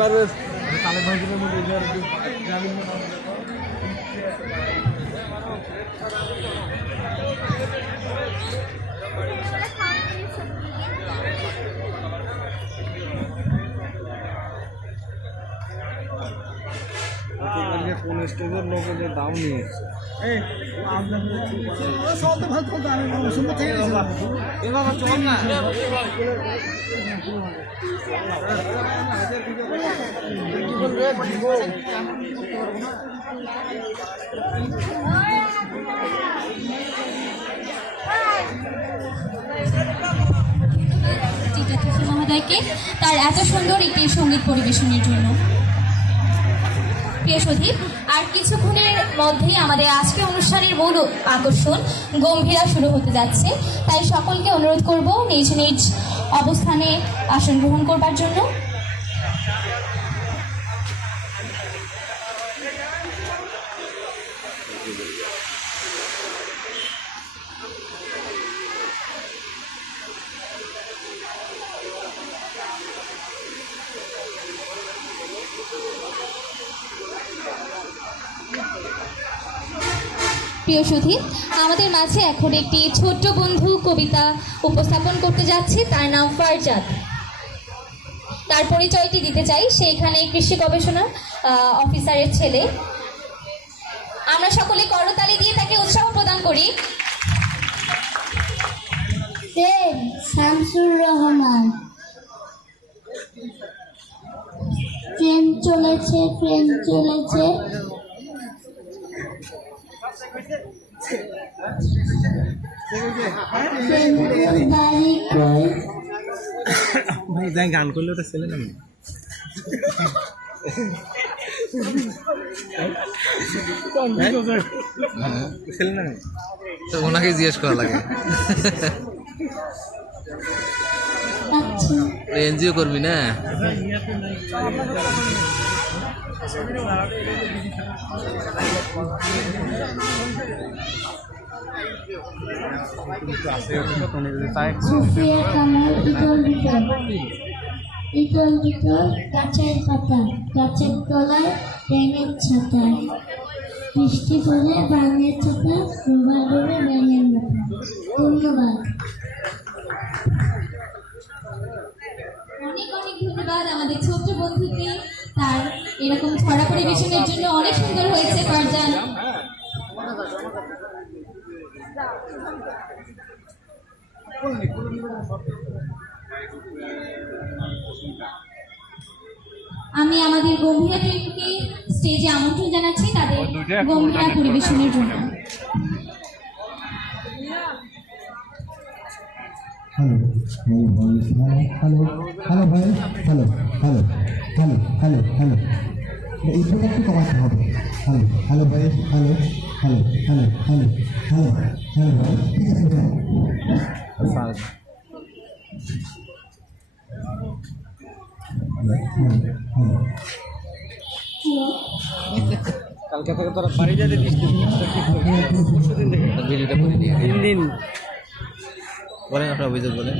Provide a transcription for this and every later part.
পারবে কালে ভাইদের মধ্যে গ্রামীণ কোন স্টেজের লোকের দাম নিয়েছে মহোদয়কে তার এত সুন্দর একটি সঙ্গীত পরিবেশনের জন্য। প্রিয় সদীপ, আর কিছুক্ষণের মধ্যেই আমাদের আজকে অনুষ্ঠানের মূল আকর্ষণ গম্ভীরা শুরু হতে যাচ্ছে, তাই সকলকে অনুরোধ করব নিজ নিজ অবস্থানে আসন গ্রহণ করবার জন্য। প্রিয় সুধী, আমাদের মাঝে এখন একটি ছোট্ট বন্ধু কবিতা উপস্থাপন করতে যাচ্ছে, তার নাম ফারজাদ। তার পরিচয়টি দিতে চাই, সে এখানে কৃষি গবেষণা অফিসারের ছেলে। আমরা সকলে করতালি দিয়ে তাকে উৎসাহ প্রদান করি। শামসুর রহমান। ট্রেন চলেছে, ট্রেন চলেছে, ভাই গান করলে ওটা ছেলে না ছেলে না তো ওনাকে জিজ্ঞেস করা লাগে। এনজিও করবি না? ইতল বিতল গাছের পাতা, গাছের তলায় ব্যাঙের ছাতা, বৃষ্টি পড়ে বাঙের ছাতা, ডোবা ডোবে ব্যাঙের মাথা। ধন্যবাদ। অনেক অনেক ধন্যবাদ আমাদের ছোট্ট বন্ধুকে তার এরকম ছড়া পরিবেশনের জন্য। অনেক সুন্দর হয়েছে ফারজান। আমি আমাদের গম্ভীরা টিমকে স্টেজে আমন্ত্রণ জানাচ্ছি তাদের গম্ভীরা পরিবেশনের জন্য। হ্যালো হ্যালো ভাই, hello hello hello hello hello, এইটা একটু কমাতে হবে। হ্যালো হ্যালো ভাই, hello hello hello hello hello hello ভাই, ঠিক আছে ভাই। কালকে থেকে তোরা বাড়ি যেতে দিস, ভিডিওটা করে দিয়ে 3 দিন বলেন, আপনার অভিযোগ বলেন।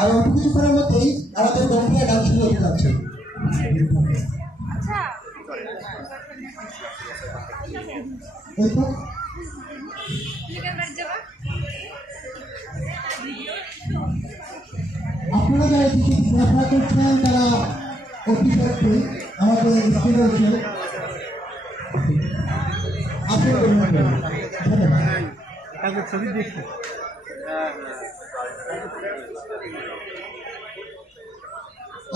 আর অল্প কিছুক্ষণের মধ্যেই আমাদের গম্ভীরা গান শুরু হতে যাচ্ছে। আপনারা যারা টিকিট ব্যবহার করছেন তারা অতি সত্ত্বে আমাদের স্কুলে এসে আসল গ্রহণ করেন। ধন্যবাদ। ছবি দেখছি।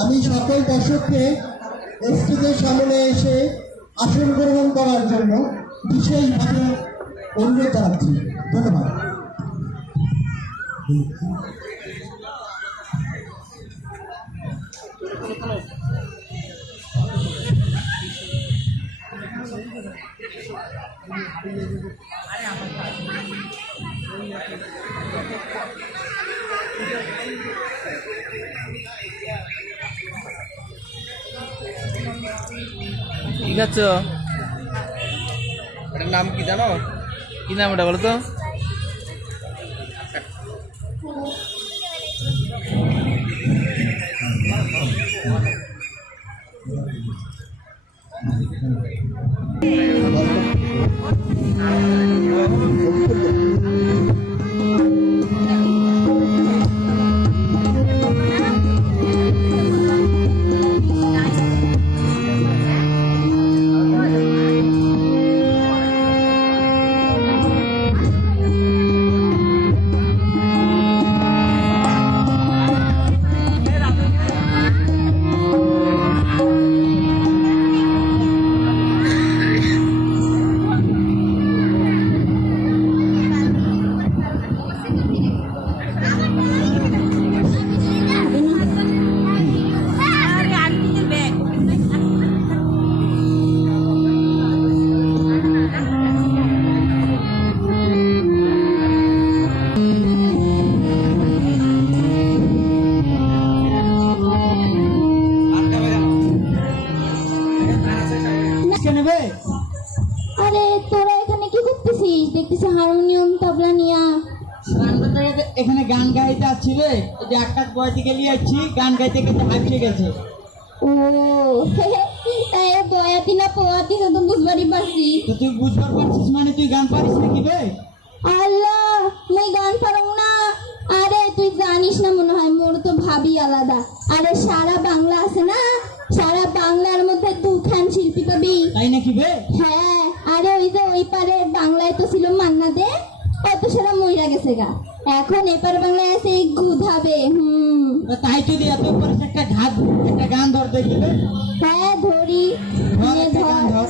আমি সকল দর্শককে স্টেজের সামনে এসে আসন গ্রহণ করার জন্য বিশেষভাবে অনুরোধ জানাচ্ছি। ধন্যবাদ। ঠিক আছে, এটার নাম কি জানো? কি নাম এটা বলো তো? নেবে আরে তোরা এখানে কি করতেছিস? দেখতেছি হারমোনিয়াম তবলা নিয়া। এখানে গান গাইতে আসছি রে, এই যে একটা বয় থেকে নিয়ে আসছি, গান গাইতে গাইতে হাঁপিয়ে গেছে। ও তাই বয়াতি না পোয়াতি তো বুঝবারই পারছি। তো তুই বুঝবার পারছিস মানে তুই গান পারিস নাকি রে? আল্লাহ মুই গান পারং না। আরে তুই জানিস না মনে হয়, মোর তো ভাবি আলাদা। আরে সারা বাংলা আছে না, সারা বাংলার মধ্যে দুখান শিল্পী পাবি। তাই নাকি বে? হ্যাঁ, আরে ওই যে ওই পারে বাংলায় তো ছিল মান্না দে, কত সারা মইরা গেছে গা। এখন এপার বাংলায় আছে এই গুধাবে। তাই যদি এত করিস একটা গান ধর দেখবে। হ্যাঁ ধরি, ধর নে একটা গান ধর। ধর।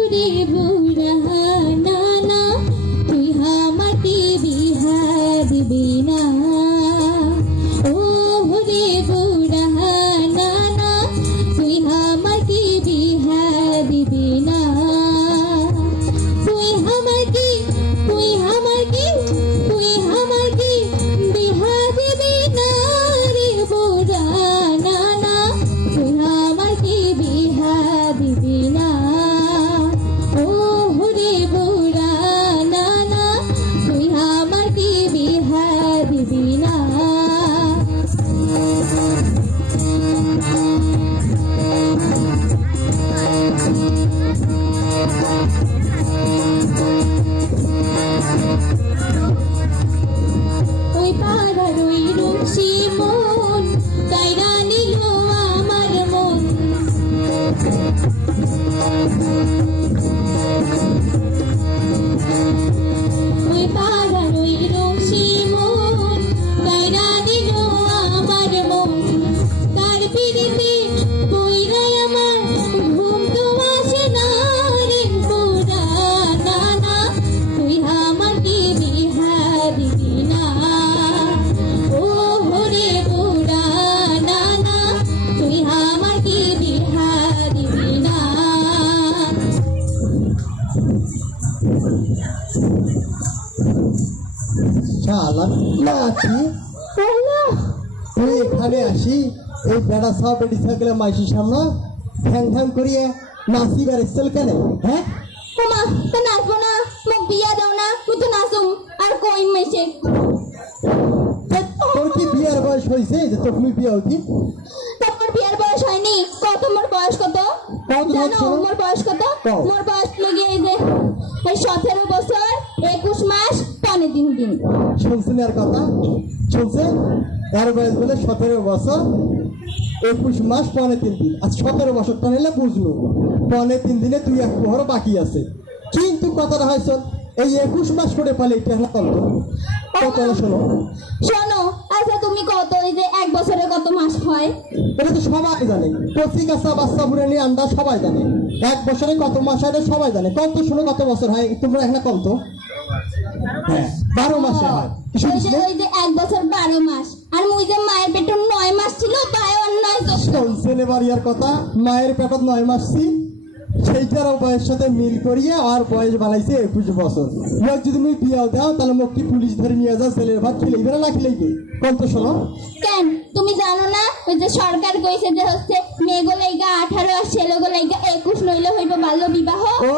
ওরে বুড়া নানা, তুই আমাকে বিহা দিবি না। ওরে বুড়া নানা, তুই আমাকে বিহা দিবি না। তুই আমাকে বিহা দিবি না রে বুড়া নানা, তুই আমাকে বিহা দিবি না। ও রে বুড়া নানা, তুই আমাকে বিহা দিবি না। ওই পাড়ার ওই রুচি মন কাইরা নিল আমার মন। ওই পাড়ার ওই রুচি মন কাইরা নিল আমার মন। তার পিড়িতে বইরাই আমার ঘুম তো আসে না রে বুড়া নানা, তুই আমাকে বিহা দিবি না। ও রে বুড়া নানা, তুই আমাকে বিহা দিবি না। শালা নাচি তুই এখানে আসি এই বেড়া সব বেড়ি থাকলে মাইসির সামনে ঠ্যাং ঠ্যাং করিয়ে নাচিবার এসেছিল কেন? হ্যাঁ ওমা তো নাচবো না, মোক বিয়া দাও না, তুই তো নাচুম আর কই মেশে। তোর কি বিয়ার বয়স হয়েছে যে তোর বিয়ে হতি? তোমার বিয়ার বয়স হয়নি, কত মোর বয়স কত? কত জানো শোনো? মোর বয়স কত? কও। মোর বয়স লেগে এই যে এই 17 বছর 21 মাস 15 দিন। শুনছেন এর কথা? শুনছেন? এর বয়স বলে 17 বছর 21 মাস 15 দিন। আজ 17 বছরটা নিলে বুঝলো 15 দিনে তুই এক প্রহর বাকি আছে। কিন্তু কথাটা হয় শোন, এই 21 মাস করে পালে এটা হলো কত হলো শোনো। শোনো, আচ্ছা তুমি কত এই যে এক বছরে কত মাস হয়? এটা তো সবাই জানে, কচি কাঁচা বাচ্চা বুড়ে নিয়ে আন্দাজ সবাই জানে। এক বছরে কত মাস হয় এটা সবাই জানে। কত শোনো কত বছর হয় তোমরা এখানে কত? হ্যাঁ 12 মাসে হয়। কি শুনিস না? ওই যে এক বছর 12 মাস, আর মুই যে মায়ের পেটে 9 মাস ছিল, 9 শুনছেন এবার ইয়ার কথা? মায়ের পেটত 9 মাস ছিল, সেইটার বয়সের সাথে মিল করিয়ে আর বয়স বানাইছে 21 বছর। ইয়ার যদি তুমি বিয়ে দাও তাহলে মোক কি পুলিশ ধরে নিয়ে যাও, ছেলের ভাত খেলেইবে না খেলেইবে? কত শোনো। কেন তুমি জানো না ওই যে সরকার কইছে যে হচ্ছে মেয়েগো লাইগা 18 আর ছেলেগো লাইগা 21 নইলে হইব বাল্য বিবাহ? ও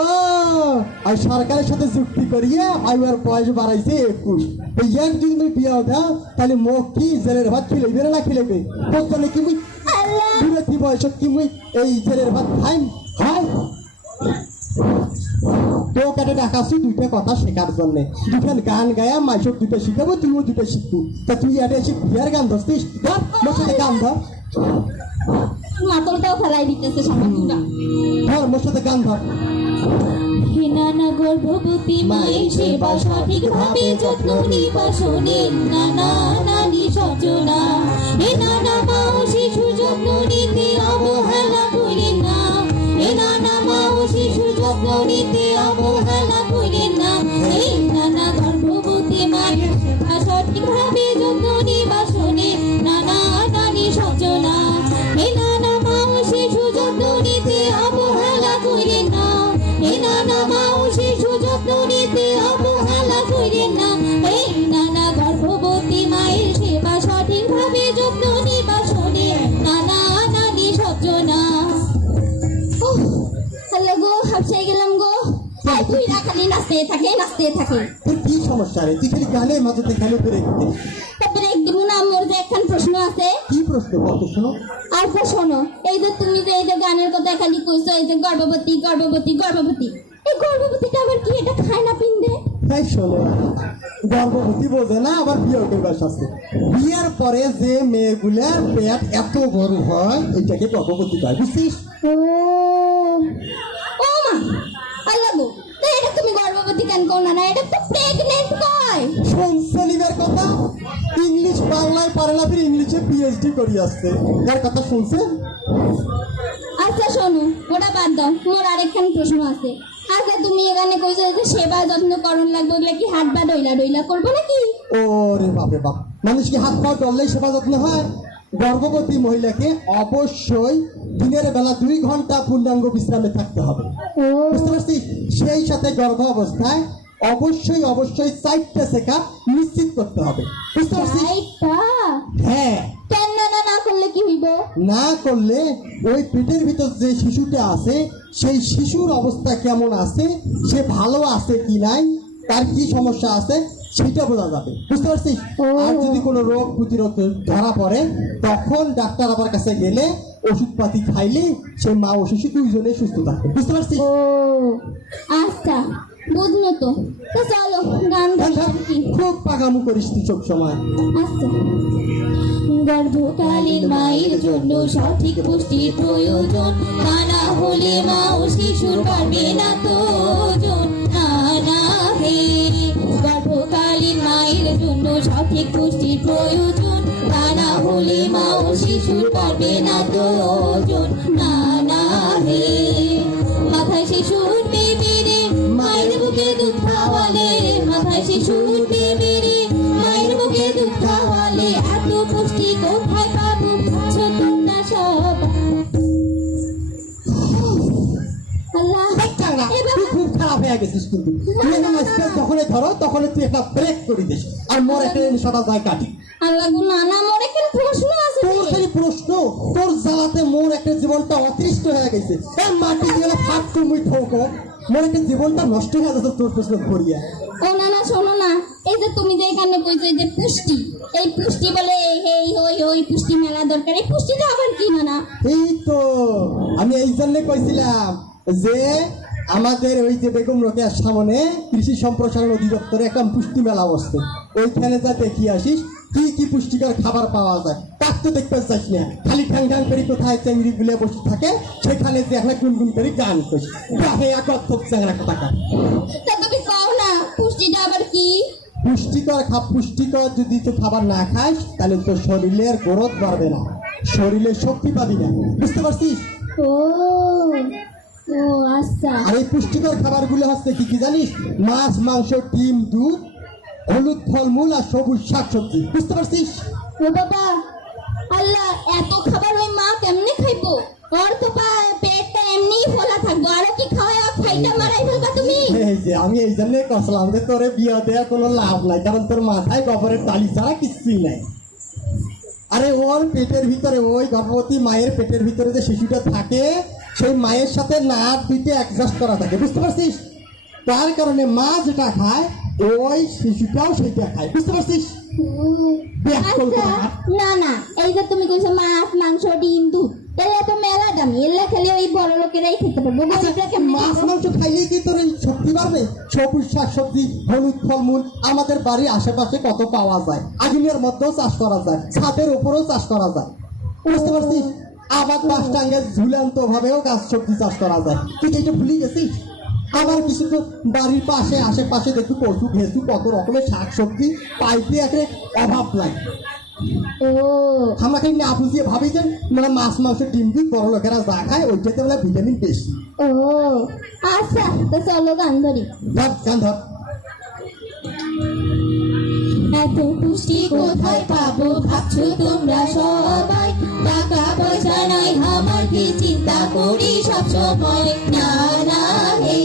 আর সরকারের সাথে যুক্তি করিয়ে আইবার বয়স বাড়াইছে 21। এই ইয়ার যদি তুমি বিয়ে দাও তাহলে মোক কি ছেলের ভাত খেলেইবে না খেলেইবে? কত কি মুই আল্লাহ, বিরতি বয়স কি মুই এই ছেলের ভাত খাইম? খাই তো কাটে ডাকাছি দুইটা কথা শেখার জন্য। দুখান গান গায়া মাইসব দুটো শিখাবো, তুইও দুটো শিখবো। তা তুই এটা এসে বিয়ার গান ধরছিস? ধর মোর সাথে গান ধর, মাতলটাও ফেলাই দিতেছে সমাজুরা। ধর মোর সাথে গান ধর। হে নানা গর্ভবতী মায়ের সেবা সঠিকভাবে যত্ন নিবা শোনেন নানা নানি সজনা। হে নানা মা ও শিশু যত্ন নিতে অবহেলা করেন না। হে নানা মা ও শিশু যত্ন নিতে অবহেলা করেন না। এই নানা গর্ভবতী মায়ের সেবা সঠিকভাবে যত্ন নিবা শোনেন নানা নানি সজনা। হে নানা মা ও শিশু যত্ন নিতে অবহেলা করেন না। হে নানা মা ও শিশু যত্ন নিতে অবহেলা করেন না। এই নানা গর্ভবতী মায়ের সেবা সঠিকভাবে যত্ন নিবা শোনে নানা নানি সজ্জনা। হ্যালো গো, হাফসাই গেলাম গো। আর তুই না খালি নাচতে থাকে। তোর কি সমস্যা রে? তুই খালি গানের মাঝে খালি ব্রেক দে। তারপরে একদিন না মোর যে একখান প্রশ্ন আছে। কি প্রশ্ন কত শোনো? আচ্ছা শোনো, এই যে তুমি যে এই যে গানের কথা খালি কইছো, এই যে গর্ভবতী গর্ভবতী গর্ভবতী, এই গর্ভবতীটা আবার কি? এটা খায় না পিন্দে? তাই শোনো, গর্ভবতী বোঝে না আবার বিয়ে করবার শাস্তি। বিয়ের পরে যে মেয়েগুলার পেট এত বড় হয় এটাকে গর্ভবতী কয়, বুঝছিস? ও ও মা, আল্লাহ গো, তো এটা তুমি গর্ভবতী কেন কও না? এটা তো প্রেগনেন্ট কয়। শুনছে নিবার কথা? ইংলিশ বাংলায় পারে না, ফির ইংলিশে পিএইচডি করি আসছে। এর কথা শুনছে? আচ্ছা শোনো, ওটা বাদ দাও, মোর আরেকখান প্রশ্ন আছে। আচ্ছা তুমি এখানে কইছো যে সেবা যত্ন করণ লাগবে, ওগুলা কি হাত বা ডইলা করবো নাকি? ওরে বাপরে বাপ, মানুষ কি হাত পা ডললেই সেবা যত্ন হয়? গর্ভবতী মহিলাকে অবশ্যই দিনের বেলা 2 ঘন্টা পূর্ণাঙ্গ বিশ্রামে থাকতে হবে, বুঝতে পারছিস? সেই সাথে গর্ভাবস্থায় অবশ্যই 4টা চেকআপ নিশ্চিত করতে হবে, বুঝতে পারছিস? রাইটটা হ্যাঁ, কেন না করলে কি হইব? না করলে ওই পেটের ভিতর যে শিশুটা আছে সেই শিশুর অবস্থা কেমন আছে, সে ভালো আছে কি নাই, তার কি সমস্যা আছে সেটা বোঝা যাবে, বুঝতে পারছিস? আর যদি কোনো রোগ প্রতিরোধ ধরা পড়ে তখন ডাক্তার আবার কাছে গেলে ওষুধপাতি খাইলে সেই মা ও শিশু দুইজনে সুস্থ থাকবে, বুঝতে পারছিস? ও আচ্ছা, বুঝলো তো। তো চলো গান কি? খুব পাকামু করিস তুই সব সময়। আচ্ছা, গর্ভকালীন মায়ের জন্য সঠিক পুষ্টির প্রয়োজন, তা না হলে মা ও শিশুর পারবে না তো ওজন। না হে, গর্ভকালীন মায়ের জন্য সঠিক পুষ্টির প্রয়োজন, তা না হলে মা ও শিশুর পারবে না তো ওজন। না হে, মাথায় শিশু উঠবে বেড়ে মায়ের বুকে দুধ খাওয়ালে, মাথায় শিশু উঠবে বেড়ে মায়ের বুকে দুধ খাওয়ালে, এত পুষ্টি কোথায় পাবো বুঝছো তোমরা সব? আল্লাহ তুই খুব খারাপ হয়ে গেছিস, কিন্তু তুই একটা স্পেস যখনই ধরো তখন তুই একটা ব্রেক করে দিস আর মোর একটা সাদা যায় কাটি। আল্লাহ গো, নানা মোর একটা প্রশ্ন আছে। তোর খালি প্রশ্ন, তোর জ্বালাতে মোর একটা জীবনটা অতৃষ্ট হয়ে গেছে। মাটি দিয়ে ফাট তুমি ঠোক, মোর একটা জীবনটা নষ্ট হয়ে গেছে তোর প্রশ্ন করিয়া। ও নানা শোনো না, এই যে তুমি যে এখানে কইছো এই যে পুষ্টি, এই পুষ্টি বলে এই ওই পুষ্টি মেলা দরকার, এই পুষ্টিটা আবার কি না? এই তো আমি এই জন্য কইছিলাম যে আমাদের ওই যে বেগম রোকেয়ার সামনে কৃষি সম্প্রসারণ অধিদপ্তরে একটা পুষ্টি মেলা বসছে, ওইখানে যা দেখি আসিস কি কি পুষ্টিকর খাবার পাওয়া যায়। তার তো দেখতে চাইস না, খালি ঠ্যাং ঠ্যাং করে কোথায় চেংড়ি গুলে বসে থাকে, সেখানে যে একটা গুনগুন করে গান করছে, এক অর্থক চ্যাংরা কথা। তা তুমি কও না পুষ্টিটা আবার কি? পুষ্টিকর যদি তুই খাবার না খাস তাহলে তোর শরীরের গ্রোথ বাড়বে না, শরীরে শক্তি পাবি না, বুঝতে পারছিস? ও ও আচ্ছা। আর এই পুষ্টিকর খাবারগুলো হচ্ছে কি কি জানিস? মাছ, মাংস, ডিম, দুধ, হলুদ ফলমূল আর সবুজ শাকসবজি, বুঝতে পারছিস? ও বাবা, আল্লাহ, এত খাবার ওই মা কেমনে খাইবো? ওর তো পেটটা এমনিই ফোলা থাকবো, আরো কি খাওয়াই ফাইটা মারাই ফেলবা তুমি? এই যে আমি এই জন্য কসলাম যে তোরে বিয়া দেওয়ার কোনো লাভ নাই, কারণ তোর মাথায় গোবরের টালি ছাড়া কিছুই নাই। আরে ওর পেটের ভিতরে, ওই গর্ভবতী মায়ের পেটের ভিতরে যে শিশুটা থাকে, সেই মায়ের সাথে নাক দুইটা অ্যাডজাস্ট করা থাকে, বুঝতে পারছিস? তার কারণে মা যেটা খায় ওই শিশুটাও সেটা খায়, বুঝতে পারছিস? আচ্ছা, না না, এই যে তুমি কইছো মাছ, মাংস, ডিম, দুধ, এগুলা তো মেলা দামি, এগুলা খালি ওই বড় লোকেরাই খেতে পারবো। গরিবরা কেমনে মাছ খাবো? মাংস খাইলেই কি তোর এই শক্তি বাড়বে? সবুজ শাকসবজি, হলুদ ফলমূল আমাদের বাড়ির আশেপাশে কত পাওয়া যায়, আগুনের মধ্যেও চাষ করা যায়, ছাদের উপরেও চাষ করা যায়, বুঝতে পারছিস? আবার বাস টাঙ্গের ঝুলন্ত ভাবেও গাছ সবজি চাষ করা যায়। তুই এটা ভুলে গেছিস? আমার কিছু তো বাড়ির পাশে আশেপাশে দেখি কচু ঘেঁচু কত রকমের শাক সবজি পাইতে একটা অভাব নাই। ও আমরা খালি না বুঝিয়ে ভাবি যে মানে মাছ মাংস ডিম দুধ বড় লোকেরা যা খায় ওইটাতে বলে ভিটামিন বেশি। ও আচ্ছা, তো চলো গান ধরি। ধর গান ধর। এত পুষ্টি কোথায় পাবো ভাবছো তোমরা সবাই, টাকা পয়সা নাই আমার কি চিন্তা করি সব সময়, না না হে।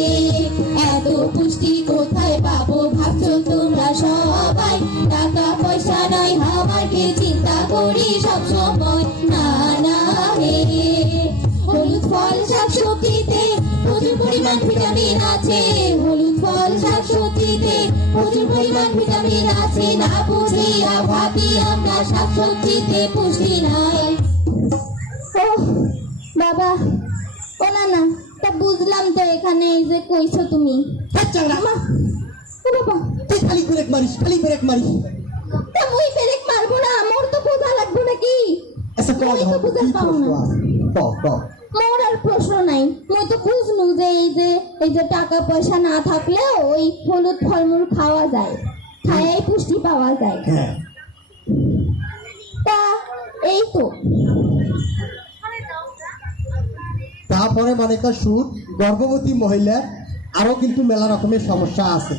এত পুষ্টি কোথায় পাবো ভাবছো তোমরা সবাই, টাকা পয়সা নাই আমার কি চিন্তা করি সব সময়, না না হে। হলুদ ফল শাকসবজিতে প্রচুর পরিমাণ ভিটামিন আছে, হলুদ ফল শাকসবজিতে প্রচুর পরিমাণ ভিটামিন আছে, না বুঝিয়া ভাবি আমরা শাকসবজিতে পুষ্টি নাই। ও বাবা, ও না না, তা বুঝলাম তো এখানে এই যে কইছো তুমি। ও বাবা, তুই খালি ব্রেক মারিস, খালি ব্রেক মারিস। তা মুই ব্রেক মারবো না, মোর তো বোঝা লাগবো নাকি? আচ্ছা আমি তো বুঝতে পারবো না। মোর আর প্রশ্ন নাই, মই তো বুঝলু যে এই যে টাকা পয়সা না থাকলেও ওই হলুদ ফলমূল খাওয়া যায়, খায়াই পুষ্টি পাওয়া যায়। হ্যাঁ, তা এই তো। তারপরে মানে তো সুদ, গর্ভবতী মহিলার আরো কিন্তু মেলা রকমের সমস্যা আছে,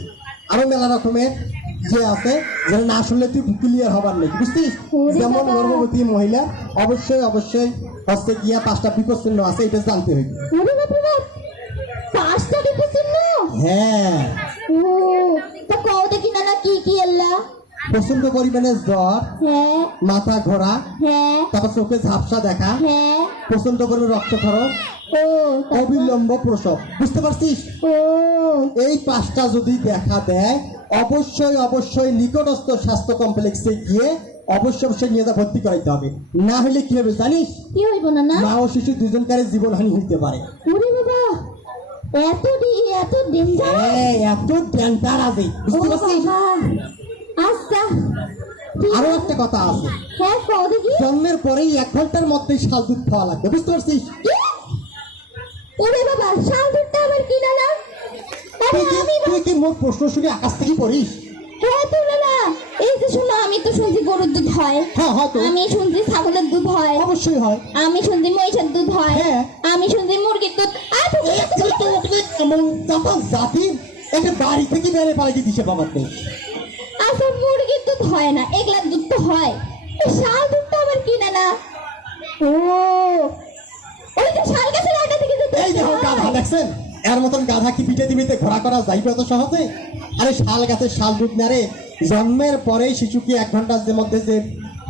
আরো মেলা রকমের যে আছে যেটা না শুনলে তুই ক্লিয়ার হবার নেই, বুঝছিস? যেমন গর্ভবতী মহিলা অবশ্যই অবশ্যই হচ্ছে গিয়া 5টা বিপদ চিহ্ন আছে, এটা জানতে হবে। আরে বাবা বাবা, 5টা বিপদ চিহ্ন? হ্যাঁ, ও তা কও দেখি না কি কি আল্লাহ? প্রচন্ড পরিমাণে জ্বর, হ্যাঁ মাথা ঘোরা, হ্যাঁ তারপর চোখে ঝাপসা দেখা, হ্যাঁ। প্রচন্ড পরিমাণে রক্তক্ষরণ, ও তারপর? অবিলম্ব প্রসব, বুঝতে পারছিস? ও এই 5টা যদি দেখা দেয় অবশ্যই অবশ্যই নিকটস্থ স্বাস্থ্য কমপ্লেক্সে গিয়ে অবশ্যই নিয়ে যা ভর্তি করাইতে হবে, না হলে কি হবে জানিস? কি হইব না না? মা ও শিশু দুজনকারের জীবনহানি হইতে পারে। ওরে বাবা, এত ডেঞ্জার? এত ডেঞ্জার আছে, ও বুঝতে পারছিস? বাবা, আচ্ছা ঠিক আরো আছে। একটা কথা আছে, হ্যাঁ কও দেখি। জন্মের পরেই 1 ঘন্টার মধ্যেই শাল দুধ খাওয়া লাগবে, বুঝতে পারছিস? কি? ওরে বাবা, শাল দুধটা আবার কি না না? আরে আমি তুই কি মোট প্রশ্ন শুনে আকাশ থেকে পড়িস? হ্যাঁ তো না, এই যে শোনো, আমি তো শুনছি গরুর দুধ হয়, হ্যাঁ হয়তো, আমি শুনছি ছাগলের দুধ হয়, অবশ্যই হয়। আমি শুনছি মহিষের দুধ হয়, হ্যাঁ। আমি শুনছি মুরগির দুধ। এমন তখন জাতির একটা বাড়ি থেকে বেড়ে পালাইতে দিছে বাবার নেই। আচ্ছা, মুরগির দুধ হয় না, এগুলার দুধ তো হয়, এই শাল দুধটা আবার কি না না? ও ওই যে শাল গাছের আটা থেকে দুধ এই দেখো গাধা দেখছেন, এর মতন গাধা কি পিঠে দিবিতে ঘোরা করা যাইবে অত সহজে? আরে শাল গাছের শাল দুধ না রে, জন্মের পরেই শিশুকে 1 ঘন্টার মধ্যে যে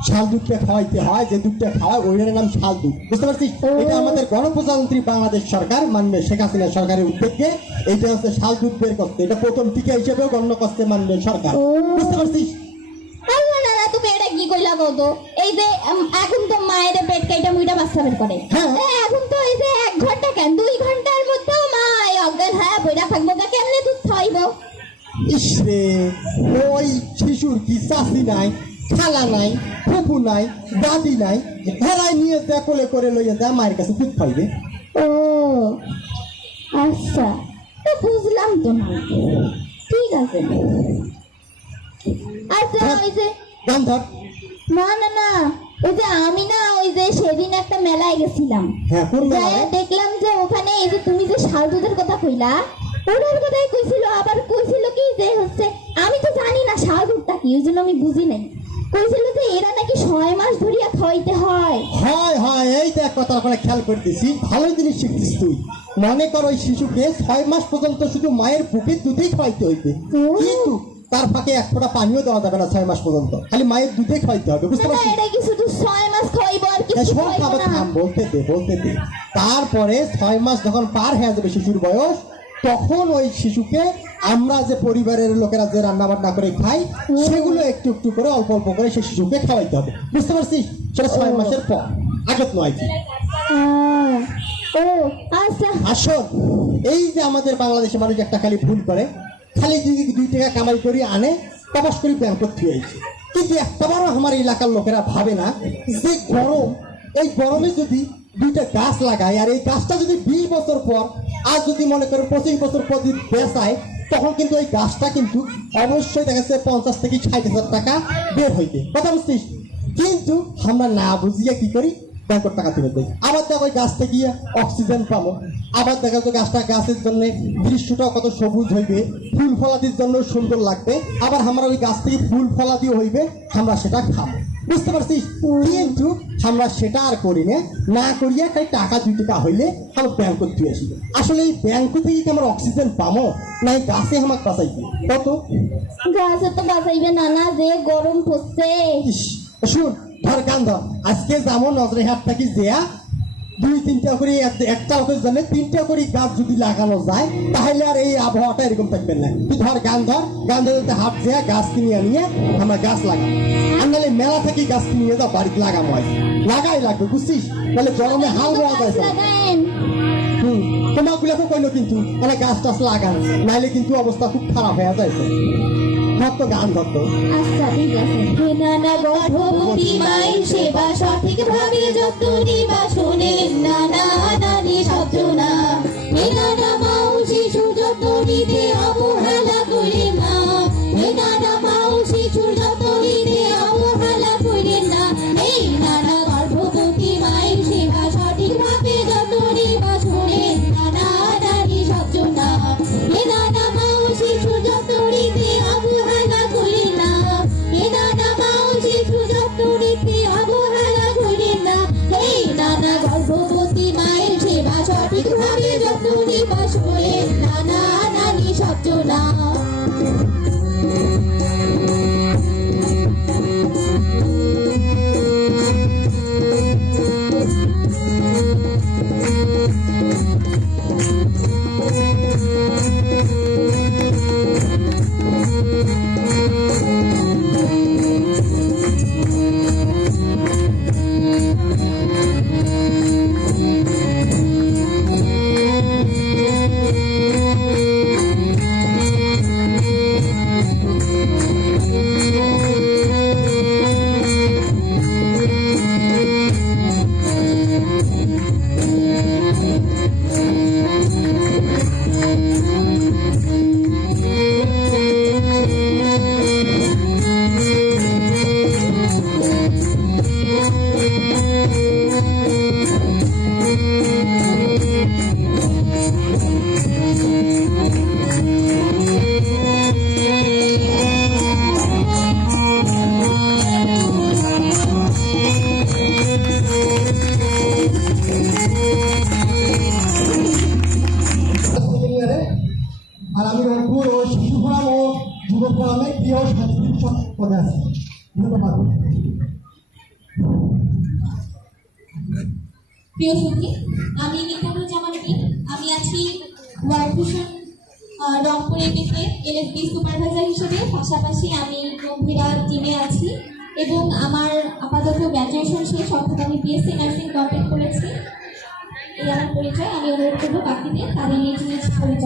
শাল দুধটা খাওয়াইতে হয়, যে দুধটা খাওয়ায় ওইটার নাম শাল দুধ, বুঝতে পারছিস? এটা আমাদের গণপ্রজাতন্ত্রী বাংলাদেশ সরকার মাননীয় শেখ হাসিনা সরকারের উদ্যোগে এইটা হচ্ছে শাল দুধ বের করতে, এটা প্রথম টিকা হিসেবেও গণ্য করতে মাননীয় সরকার, বুঝতে পারছিস? আল্লাহ না না, তুমি এটা কি কইলা কত? এই যে এখন তো মায়ের পেট কাইটা মুইটা বাচ্চা বের করে, হ্যাঁ। এখন তো এই যে 1 ঘন্টা কেন 2 ঘন্টার মধ্যেও মা এই অজ্ঞান হ্যাঁ বইরা থাকবো, তা কেমনে দুধ খাইবো? ইসরে, ওই শিশুর কি চাষি নাই, খালা নাই, ফুপু নাই, দাদি নাই, হেরাই নিয়ে যা কোলে করে লইয়া যা মায়ের কাছে দুধ খাইবে। ও আচ্ছা, তো বুঝলাম তো না, ঠিক আছে। আচ্ছা ওই যে গান ধর। না না না, ওই যে আমি না ওই যে সেদিন একটা মেলায় গেছিলাম, হ্যাঁ, কোন মেলায়? যাইয়া দেখলাম যে ওখানে এই যে তুমি যে শাল দুধের কথা কইলা ওটার কথাই কইছিল, আবার কইছিল কি যে হচ্ছে আমি তো জানি না শাল দুধটা কি, ওই জন্য আমি বুঝি নাই, কইছিল যে এরা নাকি 6 মাস ধরিয়া খাওয়াইতে হয়। হয় হয়, এই দেখ কথা করে খেয়াল করতেছি, ভালোই জিনিস শিখছিস তুই। মনে কর ওই শিশুকে 6 মাস পর্যন্ত শুধু মায়ের বুকের দুধেই খাওয়াইতে হইবে, কিন্তু তার ফাঁকে 1 ফোঁটা পানিও দেওয়া যাবে না 6 মাস পর্যন্ত, খালি মায়ের দুধে খাওয়াইতে হবে, বুঝতে না পারছিস? এটা কি শুধু 6 মাস খাওয়াইবো আর কিছু শোন, খাওয়াইবো তবে না? থাম, বলতে দে। তারপরে 6 মাস যখন পার হয়ে যাবে শিশুর বয়স, তখন ওই শিশুকে আমরা যে পরিবারের লোকেরা যে রান্না বান্না করে খাই সেগুলো একটু একটু করে অল্প অল্প করে সেই শিশুকে খাওয়াইতে হবে, বুঝতে পারছিস? সেটা 6 মাসের পর, আগত নয় কি? ও আচ্ছা। আসল এই যে আমাদের বাংলাদেশের মানুষ একটা খালি ভুল করে, খালি যদি 2 টাকা কামাই করি আনে তবাস করি ব্যাংক করতে হয়েছে, কিন্তু একটাবারও আমার এলাকার লোকেরা ভাবে না যে গরম, এই গরমে যদি 2টা গাছ লাগায় আর এই গাছটা যদি 20 বছর পর আর যদি মনে করে 25 বছর পর যদি বেচায়, তখন কিন্তু এই গাছটা কিন্তু অবশ্যই দেখা যাচ্ছে 50 থেকে 60,000 টাকা বের হইতে, কথা বুঝছিস? কিন্তু আমরা না বুঝিয়ে কি করি, ব্যাংকের টাকা তুলে দেয়। আবার দেখো ওই গাছটা গিয়ে অক্সিজেন পাবো, আবার দেখা যাচ্ছে গাছের জন্য দৃশ্যটাও কত সবুজ হইবে, ফুল ফলাদির জন্য সুন্দর লাগবে, আবার আমরা ওই গাছ থেকে ফুল ফলাদিও হইবে, আমরা সেটা খাবো, বুঝতে পারছিস? কিন্তু আমরা সেটা আর করি না করিয়া খালি টাকা 2 টাকা হইলে আমরা ব্যাংক করতে আসি। আসলে এই ব্যাংক থেকে কি আমরা অক্সিজেন পাবো না এই গাছে আমাকে বাঁচাইবে? কত গাছে তো বাঁচাইবে না, না যে গরম পড়ছে। শুন, ধর গান ধর, আজকে যেমন নজরে হাট থাকি যেয়া 2-3টা করে, একটা লোকের জন্য 3টা করে গাছ যদি লাগানো যায় তাহলে আর এই আবহাওয়াটা এরকম থাকবে না। তুই ধর গান ধরতে হাট যেয়া গাছ কিনে নিয়ে আমরা গাছ লাগাই, আর নাহলে মেলা থেকে গাছ কিনে নিয়ে যাও বাড়িতে লাগানো হয়, লাগাই লাগবে, বুঝছিস? তাহলে গরমে হাল হওয়া যায়। লাগায়েন। তোমার গুলাকে কইলো কিন্তু মানে গাছ টাছ লাগান, নাইলে কিন্তু অবস্থা খুব খারাপ হয়ে যাইছে। ধরতো গান ধরতো। আচ্ছা ঠিক আছে। হে নানা গর্ভবতী মায়ের সেবা সঠিকভাবে যত্ন নিবা, শোনেন নানা নানি শব্দ না। হে নানা মাও শিশুর যত্ন নিতে অবহেলা করেন না। হে নানা মাও শিশুর যত্ন নিতে অবহেলা করেন না। এই নানা গর্ভবতী মায়ের সেবা সঠিকভাবে যত্ন নিবা, শোনেন নানা নানি শব্দ না। হে নানা মাও শিশুর যত্ন নিতে অবহেলা করেন না। হে নানা মাও শিশুর যত্ন নিতে অবহেলা করেন না। এই নানা গর্ভবতী মায়ের সেবা সঠিকভাবে যত্ন নিবা, শোনেন নানা নানি শব্দ না। আর আমি রংপুর ও শিশু ফোরাম ও যুব ফোরামে প্রিয় সাংস্কৃতিক পদে আছি। ধন্যবাদ। প্রিয় সখী, আমি নিতানুজ্জামান মিম। আমি আছি ওয়ার্ল্ড ভিশন রংপুর এবিতে এলএসবি সুপারভাইজার হিসেবে। পাশাপাশি আমি গম্ভীরা টিমে আছি এবং আমার আপাতত গ্র্যাজুয়েশন শেষ, অর্থাৎ আমি বিএসসি নার্সিং কমপ্লিট করেছি। এই আমার পরিচয়। আমি অনুরোধ করবো বাকিদের তাদের নিজ নিজ পরিচয়